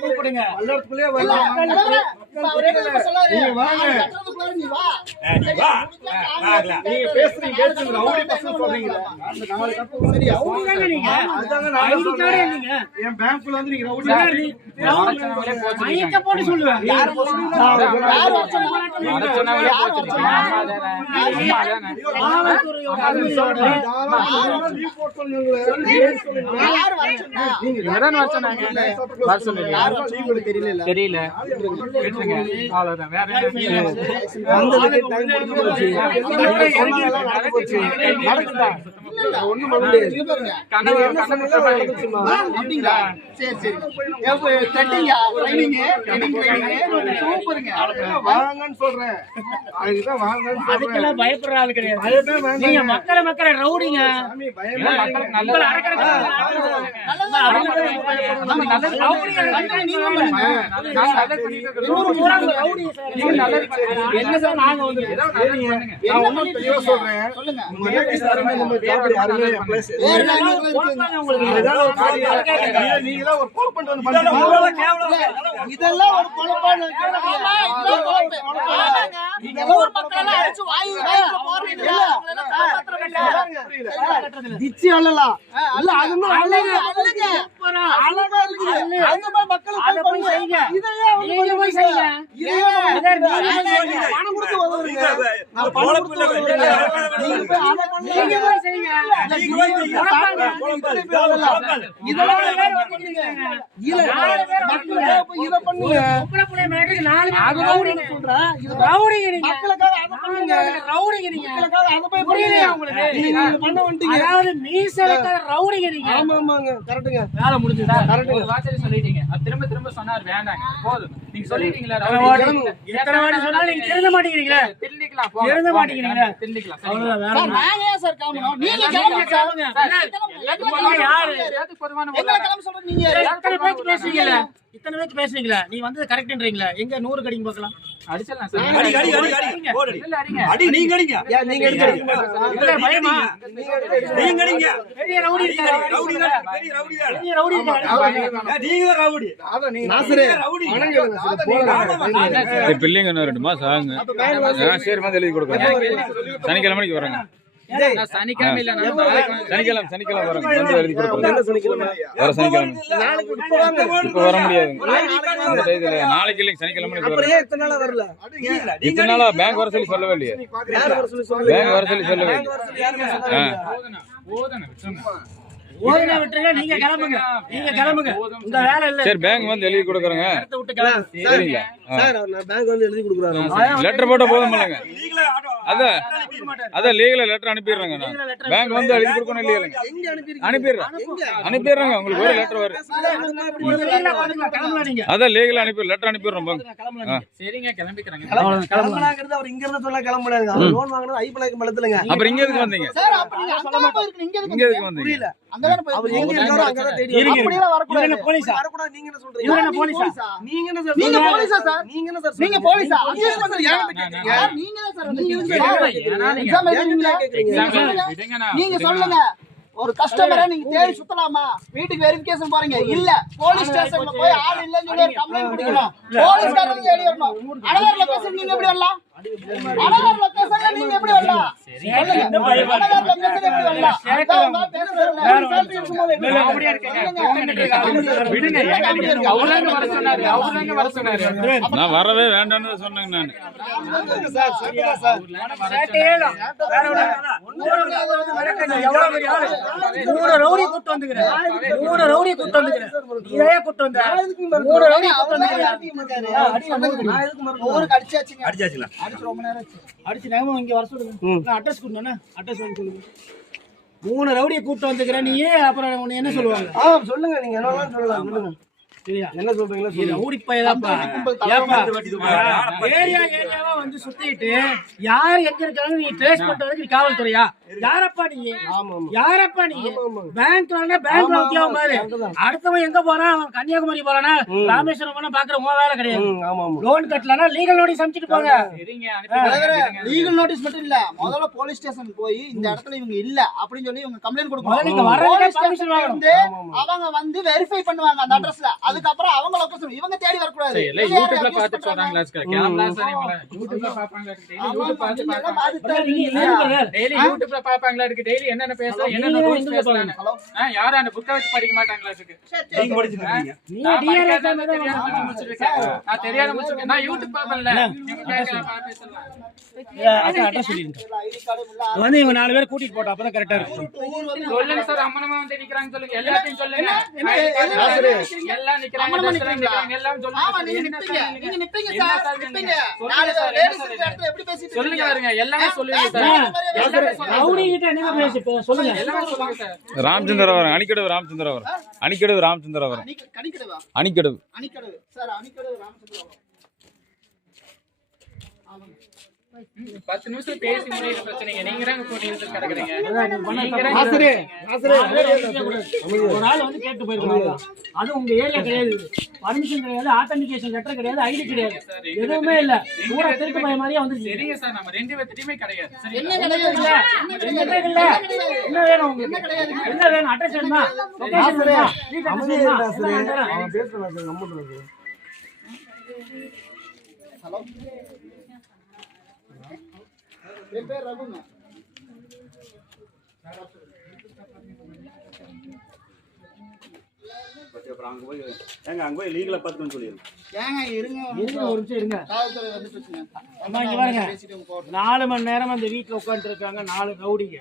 கூப்பிடுங்க. தெரியல பயப்படுற ஆள் கிடையாது. மக்களை ரவுடிங்க இதெல்லாம் ஒரு குழப்பான திரும்ப திரும்ப சொன்னார் வேண்டாங்க போதும். நீங்க சொல்லிட்டீங்களா திருந்த மாட்டேங்கிறீங்களா? திருந்த மாட்டேங்கிறீங்களா? இத்தனை பேச்சு பேசுறீங்களா? நீ வந்து கரெக்ட்ன்றீங்களா? எங்க 100 கடிங்க பார்க்கலாம். அடிச்சலாம் சார். அடி நீங்க அடிங்க. நீங்க அடிங்க. இல்ல பயமா? நீங்க அடிங்க. பெரிய ரவுடி இருக்காரு. பெரிய ரவுடி இருக்காரு. நீங்க ரவுடி. அத நீங்க நாசரே ரவுடி. இந்த பில்லிங் என்ன 2 மாசம் ஆகுங்க. நான் சரி வந்து எழுதி கொடுக்கிறேன். சனிக்கிழமைக்கு வரேங்க. சனிக்கிழமை இல்ல சனிக்கிழமை வரேன் வந்து எழுதி கொடுக்குறேன். வர சனிக்கிழமை இப்ப வர முடியாது. அந்த டைத்துல நாளைக்கு இல்லைங்க சனிக்கிழமை வரேன். இத்தனை நாளா பேங்க் வர சொல்லி சொல்லவே இல்லையே. பேங்க் வர சொல்லி சொல்லவே ஓதன விட்டுருங்க. நீங்க கிளம்புங்க. இந்த வேலை இல்ல. சரி பேங்க் வந்து எழுதி கொடுக்குறேங்க. சரிங்களா? சார் நான் பேங்க் வந்து எழுதி கொடுக்குறாங்க. லெட்டர் போட்டா போதும் இல்லங்க. அத லீகலா லெட்டர் அனுப்பிடுறேங்க. நான் பேங்க் வந்து எழுதி கொடுக்கணும் இல்லையா? அனுப்பிடுறேங்க. உங்களுக்கு ஒரு லெட்டர் வரும். அத லீகலா லெட்டர் அனுப்பிடுறோம். சரிங்க கிளம்பிக்கிறேங்க. கிளம்பலாங்கிறது அவர் இங்க இருந்து சொல்ல கிளம்ப முடியாது. அவர் லோன் வாங்குறது ஐபிஎல்க்கு பலத்துலங்க. அப்புறம் இங்க எதுக்கு வந்தீங்க? சார் அப்படி நான் சொல்ல மாட்டேன். இங்க எதுக்கு வந்தீங்க? புரியல. அங்கதான போய் அவர் எங்க இருக்காரோ அங்க தான் தேடி வரணும். அப்படியே வர கூடாது. இவங்க போலீஸா? வர கூடாது. நீங்க என்ன சொல்றீங்க? இவங்க போலீஸா? நீங்க என்ன சார்? நீங்க போலீஸா சார்? நீங்க என்ன சார்? நீங்க போலீஸா? அபிஷேக் சார் யாரை கேக்குறீங்க? நீங்க தான் சார் எக்ஸாம் எழுதுறீங்களா கேக்குறீங்க? நீங்க சொல்லுங்க. ஒரு கஸ்டமரை நீங்க தேடி சுத்தலாமா? வீட்டுக்கு வெரிஃபிகேஷன் போறீங்க இல்ல போலீஸ் ஸ்டேஷன்ல போய் ஆள் இல்லன்னு சொல்லி ஒரு கம்ப்ளைன்ட் கொடுக்கணும். போலீஸ்காரங்க தேடி வரணும். அனதர் லொகேஷன் நீங்க எப்படி வரலாம்? அனதர் லொகேஷன்ல நீங்க எப்படி வரலாம்? சொல்லுங்க. அனதர் லொகேஷன் எப்படி வரலாம்? அப்படியே இருக்கீங்க. விடுங்க. அவங்களங்க வர சொன்னாரு. நான் வரவே வேண்டாம்னு சொன்னேங்க நான். சார் சொல்லுங்க சார். சேட்டேலாம் வேற எவ்வளவு யாரு 3 ரவுடி கூட்டி வந்துக்கிறேன். 3 ரவுடி கூட்டி வந்துக்கிறேன். இதே கூட்டி வந்தா 3 ரவுடி கூட்டி வந்துக்கிறேன். ஊருக்கு அடிச்சாச்சுங்க. அடிச்சு ரொம்ப நேரம் ஆச்சு. அடிச்சு நேம இங்க வர சொல்லுங்க. நான் அட்ரஸ் கொடுத்தேனே. அட்ரஸ் வாங்கி சொல்லுங்க. 3 ரவுடியை கூட்டி வந்துக்கிறேன். நீ அப்புறம் உன்னை என்ன சொல்லுவாங்க? சொல்லுங்க. நீங்க என்னலாம் சொல்லலாம் சொல்லுங்க. சரியா? என்ன சொல்றீங்களா? ரவுடி பையதாப்பா. ஏப்பா ஏரியாவா வந்து சுத்திட்டு யார் எங்க இருக்காங்க நீ ட்ரேஸ் பண்றதுக்கு நீ காவல்துறையா? யாரப்பா நீ? யாரப்பா நீ? பேங்க்ல உத்தியோகம் பாரு. அடுத்தவன் எங்க போறான்? அவன் கன்னியாகுமரி போறானா ராமேஸ்வரம் போனா பாக்குற உன் வேலை கிடையாது. லோன் கட்டலனா லீகல் நோட்டீஸ் அனுப்பிச்சிட்டு போங்க. லீகல் நோட்டீஸ் மட்டும் இல்ல, முதல்ல போலீஸ் ஸ்டேஷன் போய் இந்த இடத்துல இவங்க இல்ல அப்படின்னு சொல்லி இவங்க கம்ப்ளைண்ட் கொடுக்கணும். நீங்க வரதுக்கு பர்மிஷன் வாங்கணும். அவங்க வந்து வெரிஃபை பண்ணுவாங்க அந்த அட்ரஸ்ல. அதுக்கு அப்புறம் அவங்க லொகேஷன் இவங்க தேடி வர கூடாது. யூடியூப்ல பார்த்து சொல்றாங்களா கேமரா சார் இவங்க யூடியூப்ல பாப்பாங்க டெய்லி யூடியூப் பார்த்து டெய்லி யூடியூப்ல பாப்பாங்களா இருக்கு டெய்லி என்னென்ன பேசுறோம் என்னென்ன ரூல்ஸ் பேசுறாங்க யாரும் அந்த புக்க வச்சு படிக்க மாட்டாங்களா இருக்கு நீங்க படிச்சிருக்கீங்க நான் தெரியாத முடிச்சிருக்கேன் நான் யூடியூப் பாப்பேன்ல நீங்க கேட்கல பேசலாம் அட்ரஸ் சொல்லிருங்க வந்து இவங்க 4 பேர் கூட்டிட்டு போட்டா அப்பதான் கரெக்டா இருக்கும் சொல்லுங்க சார் அம்மனமா வந்து நிக்கறாங்க சொல்லுங்க எல்லாத்தையும் சொல்லுங்க எல்லாம் நிக்கறாங்க எல்லாம் சொல்லுங்க ஆமா நீங்க நிப்பீங்க சார் நிப்பீங்க நாலு லேடிஸ் இந்த இடத்துல எப்படி பேசிட்டு சொல்லுங்க பாருங்க எல்லாமே சொல்லுங்க சார் ரவுடி கிட்ட என்ன பேசி சொல்லுங்க எல்லாமே சொல்லுங்க சார் ராமச்சந்திரவரம் அணிக்கடவு ராமச்சந்திரவரம் அணிக்கடவு ராமச்சந்திரவரம் கணிக்கடவா அணிக்கடவு சார் அணிக்கடவு ராமச்சந்திரவரம் 10 நிமிஷம் பேசி முடியல பிரச்சனைங்க நீங்க தான் போட்டு கிடக்குறீங்க ஒரு ஆள் வந்து கேட்டு போயிருக்காங்க அது உங்க ஏரியா கிடையாது பர்மிஷன் கிடையாது ஆத்தன்டிகேஷன் லெட்டர் கிடையாது ஐடி கிடையாது எதுவுமே இல்ல பூரா திருட்டு பைய மாதிரியே வந்து சரிங்க சார் நம்ம ரெண்டு பேர்த்தியுமே கிடையாது என்ன கிடையாது இல்ல என்ன வேணும் உங்களுக்கு என்ன வேணும் அட்ரஸ் வேணுமா லொகேஷன் வேணுமா வீட் அட்ரஸ் வேணுமா அவன் பேசுறான் சார் நம்புறது ஹலோ என் பேர் ரகுங்க அங்க போய் லீகலா பாத்துக்கணும் சொல்லிருங்க ஏங்க இருங்க ஒரு நிமிஷம் இருங்க காவல்துறை வந்துட்டுங்க அம்மா இங்க பாருங்க 4 மணி நேரம் அந்த வீட்டுல உட்கார்ந்து இருக்காங்க 4 ரவுடிங்க